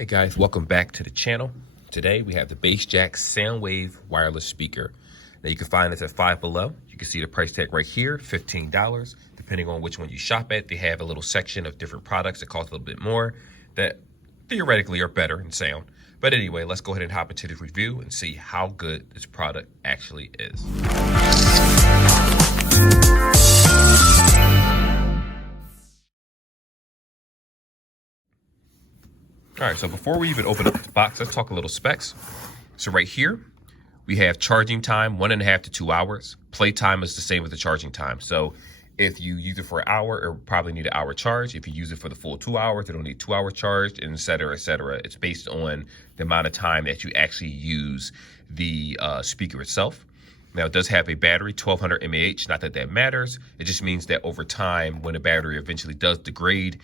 Hey guys, welcome back to the channel. Today we have the BassJaxx soundwave wireless speaker. Now you can find this at Five Below. You can see the price tag right here, $15. Depending on which one you shop at, they have a little section of different products that cost a little bit more that theoretically are better in sound. But anyway, let's go ahead and hop into this review and see how good this product actually is. All right, so before we even open up this box, let's talk a little specs. So right here, we have charging time, 1.5 to 2 hours. Play time is the same as the charging time. So if you use it for an hour, it will probably need an hour charge. If you use it for the full 2 hours, it'll need 2 hours charged, and et cetera, et cetera. It's based on the amount of time that you actually use the speaker itself. Now, it does have a battery, 1200 mAh. Not that that matters. It just means that over time, when the battery eventually does degrade,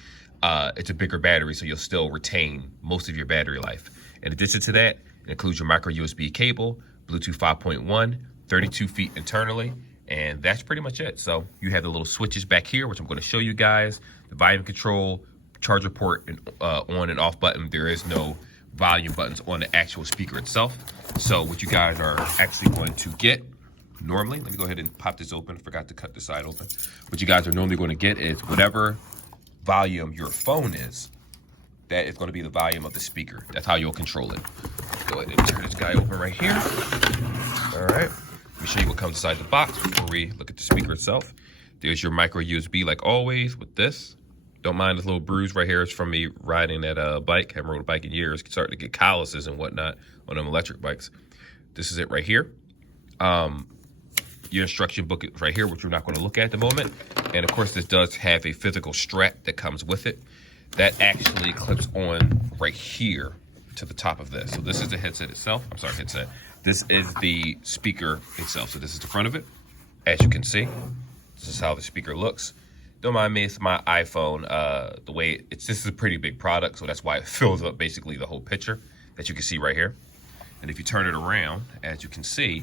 it's a bigger battery, so you'll still retain most of your battery life. In addition to that, it includes your micro USB cable, Bluetooth 5.1, 32 feet internally, and that's pretty much it. So you have the little switches back here, which I'm going to show you guys, the volume control, charger port, and on and off button. There is no volume buttons on the actual speaker itself. So what you guys are actually going to get normally, let me go ahead and pop this open. Forgot to cut the side open. What you guys are normally going to get is whatever volume your phone is, that is going to be the volume of the speaker. That's how you'll control it. Go ahead and turn this guy open right here. All right, let me show you what comes inside the box before we look at the speaker itself. There's your micro USB, like always with this. Don't mind this little bruise right here. It's from me riding that bike. Haven't rode a bike in years. Starting to get calluses and whatnot on them electric bikes. This is it right here. Your instruction book is right here, which we're not going to look at the moment. And of course, this does have a physical strap that comes with it. That actually clips on right here to the top of this. So this is the headset itself. I'm sorry, headset. This is the speaker itself. So this is the front of it. As you can see, this is how the speaker looks. Don't mind me, it's my iPhone. The way this is a pretty big product, so that's why it fills up basically the whole picture that you can see right here. And if you turn it around, as you can see,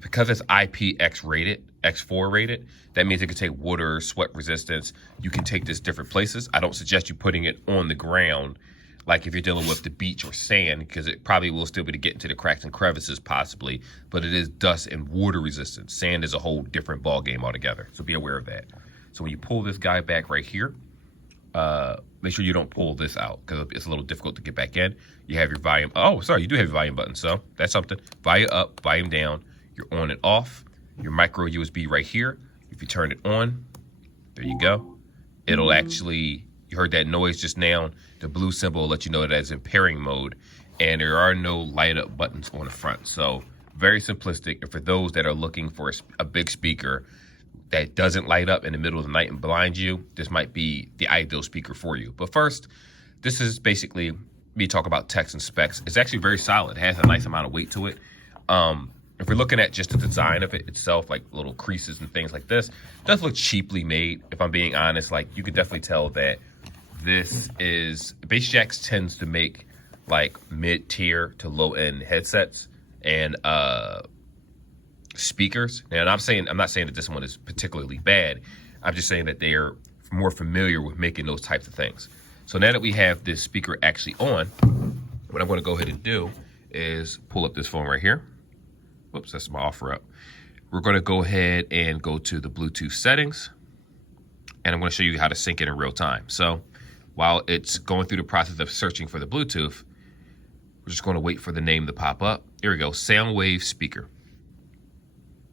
because it's IPX rated, X4 rated, that means it can take water, sweat resistance. You can take this different places. I don't suggest you putting it on the ground, like if you're dealing with the beach or sand, because it probably will still be to get into the cracks and crevices possibly, but it is dust and water resistant. Sand is a whole different ball game altogether, so be aware of that. So when you pull this guy back right here, make sure you don't pull this out because it's a little difficult to get back in. You have your volume. Oh, sorry, you do have your volume button, so that's something. Volume up, volume down. Your on and off. Your micro USB right here. If you turn it on, there you go. It'll actually, you heard that noise just now. The blue symbol will let you know that it's in pairing mode, and there are no light up buttons on the front. So very simplistic. And for those that are looking for a big speaker that doesn't light up in the middle of the night and blind you, this might be the ideal speaker for you. But first, this is basically me talking about text and specs. It's actually very solid. It has a nice amount of weight to it. If we're looking at just the design of it itself, like little creases and things like this, it does look cheaply made. If I'm being honest, like you could definitely tell that this is, BassJaxx tends to make like mid-tier to low-end headsets and speakers. And I'm not saying that this one is particularly bad. I'm just saying that they're more familiar with making those types of things. So now that we have this speaker actually on, what I'm going to go ahead and do is pull up this phone right here. Whoops, that's my offer up. We're going to go ahead and go to the Bluetooth settings, and I'm going to show you how to sync it in real time. So while it's going through the process of searching for the Bluetooth, we're just going to wait for the name to pop up. Here we go, soundwave speaker.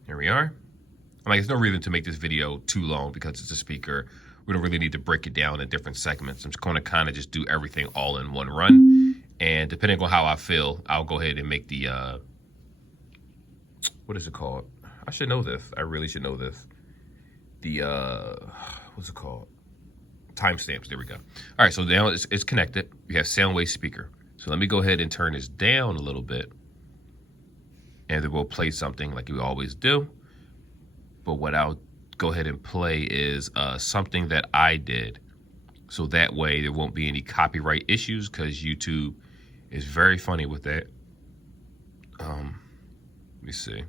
Here we are. I'm like, there's no reason to make this video too long because it's a speaker. We don't really need to break it down in different segments. I'm just going to kind of just do everything all in one run. And depending on how I feel, I'll go ahead and make the, what is it called? I should know this. I really should know this. The, what's it called? Timestamps. There we go. All right, so now it's connected. We have soundwave speaker. So let me go ahead and turn this down a little bit. And then we'll play something like we always do. But what I'll go ahead and play is something that I did. So that way there won't be any copyright issues because YouTube is very funny with that. Let me see.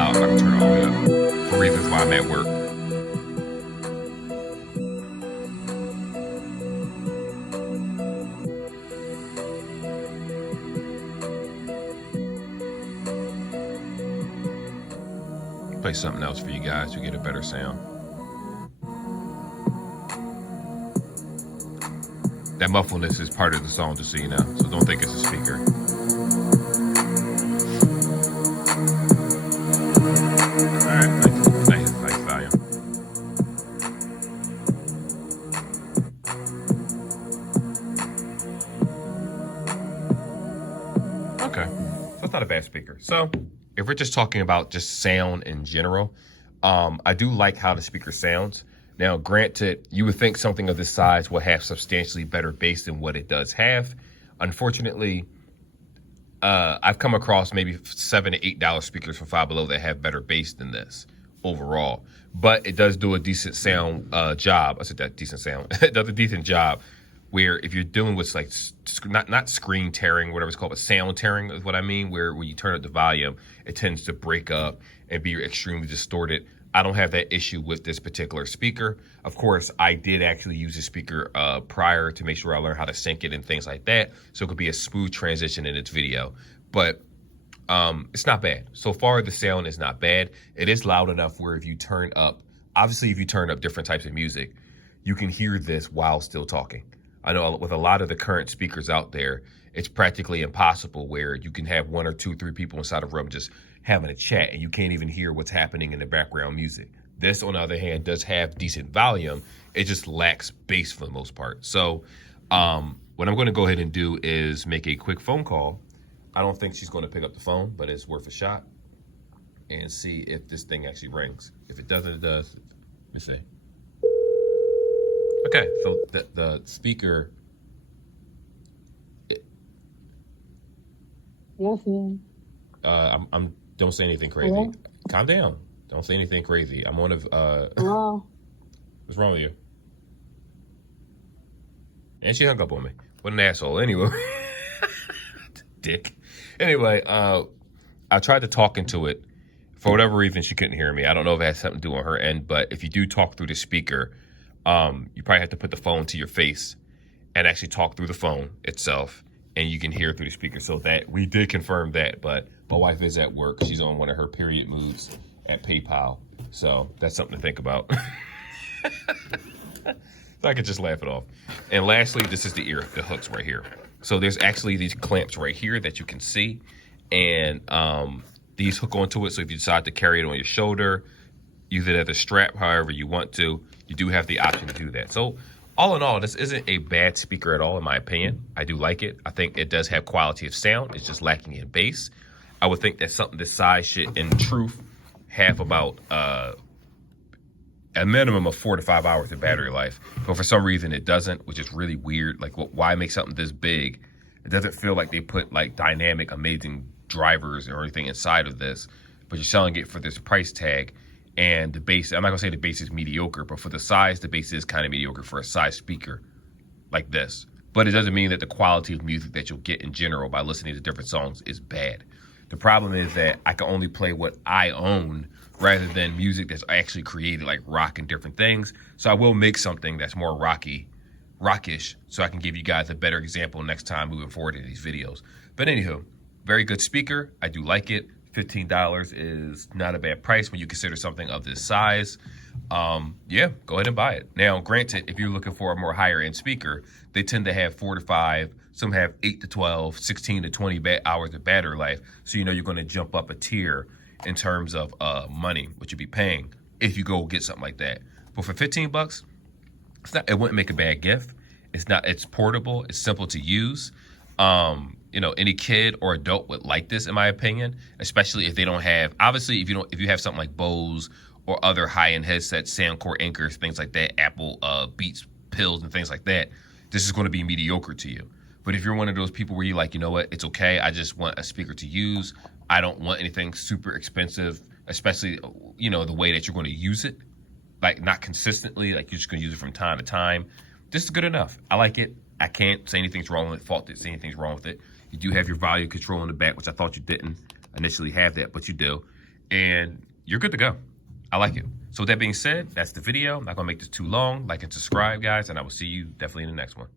loud. I'm not gonna turn it all the way up for reasons why I'm at work. Play something else for you guys to get a better sound. That muffledness is part of the song, just so you know, so don't think it's a speaker. All right, nice volume. Okay, that's not a bad speaker. So if we're just talking about just sound in general, I do like how the speaker sounds. Now, granted, you would think something of this size will have substantially better bass than what it does have. Unfortunately, I've come across maybe $7 to $8 speakers from Five Below that have better bass than this overall. But it does do a decent sound job. I said that decent sound. It does a decent job where if you're dealing with like not screen tearing, whatever it's called, but sound tearing is what I mean, where when you turn up the volume, it tends to break up and be extremely distorted. I don't have that issue with this particular speaker. Of course, I did actually use the speaker prior to make sure I learned how to sync it and things like that, so it could be a smooth transition in its video. But it's not bad. So far, the sound is not bad. It is loud enough where if you turn up, obviously if you turn up different types of music, you can hear this while still talking. I know with a lot of the current speakers out there, it's practically impossible where you can have 1 or 2, 3 people inside a room just having a chat and you can't even hear what's happening in the background music. This, on the other hand, does have decent volume. It just lacks bass for the most part. So what I'm going to go ahead and do is make a quick phone call. I don't think she's going to pick up the phone, but it's worth a shot, and see if this thing actually rings. If it doesn't, it does. Let me see. Okay, so the speaker. Yes, ma'am. I'm. Don't say anything crazy. Hello? Calm down. Don't say anything crazy. I'm one of. Hello? What's wrong with you? And she hung up on me. What an asshole. Anyway, dick. Anyway, I tried to talk into it. For whatever reason, she couldn't hear me. I don't know if it has something to do on her end, but if you do talk through the speaker, you probably have to put the phone to your face and actually talk through the phone itself, and you can hear through the speaker. So that we did confirm that, but my wife is at work. She's on one of her period moves at PayPal. So that's something to think about. So I could just laugh it off. And lastly, this is the hooks right here. So there's actually these clamps right here that you can see, and these hook onto it. So if you decide to carry it on your shoulder, use it as a strap, however you want to, you do have the option to do that. So all in all, this isn't a bad speaker at all, in my opinion. I do like it. I think it does have quality of sound. It's just lacking in bass. I would think that something this size should, in truth, have about a minimum of 4 to 5 hours of battery life. But for some reason, it doesn't, which is really weird. Like, why make something this big? It doesn't feel like they put like dynamic, amazing drivers or anything inside of this, but you're selling it for this price tag. And the bass, I'm not gonna say the bass is mediocre, but for the size, the bass is kind of mediocre for a size speaker like this. But it doesn't mean that the quality of music that you'll get in general by listening to different songs is bad. The problem is that I can only play what I own rather than music that's actually created, like rock and different things. So I will make something that's more rockish, so I can give you guys a better example next time moving forward in these videos. But anywho, very good speaker. I do like it. $15 is not a bad price when you consider something of this size. Yeah, go ahead and buy it. Now, granted, if you're looking for a more higher end speaker, they tend to have 4 to 5, some have 8 to 12, 16 to 20 hours of battery life. So you know you're gonna jump up a tier in terms of money, what you'd be paying if you go get something like that. But for 15 bucks, it wouldn't make a bad gift. It's portable, it's simple to use. You know, any kid or adult would like this, in my opinion, especially if they don't have, obviously, if you have something like Bose or other high-end headsets, Soundcore Anchors, things like that, Apple Beats Pills and things like that, this is going to be mediocre to you. But if you're one of those people where you're like, you know what, it's okay, I just want a speaker to use, I don't want anything super expensive, especially, you know, the way that you're going to use it, like not consistently, like you're just going to use it from time to time, this is good enough. I like it. I can't say anything's wrong with it, say anything's wrong with it. You do have your volume control in the back, which I thought you didn't initially have that, but you do. and you're good to go. I like it. So with that being said, that's the video. I'm not gonna make this too long. Like and subscribe, guys, and I will see you definitely in the next one.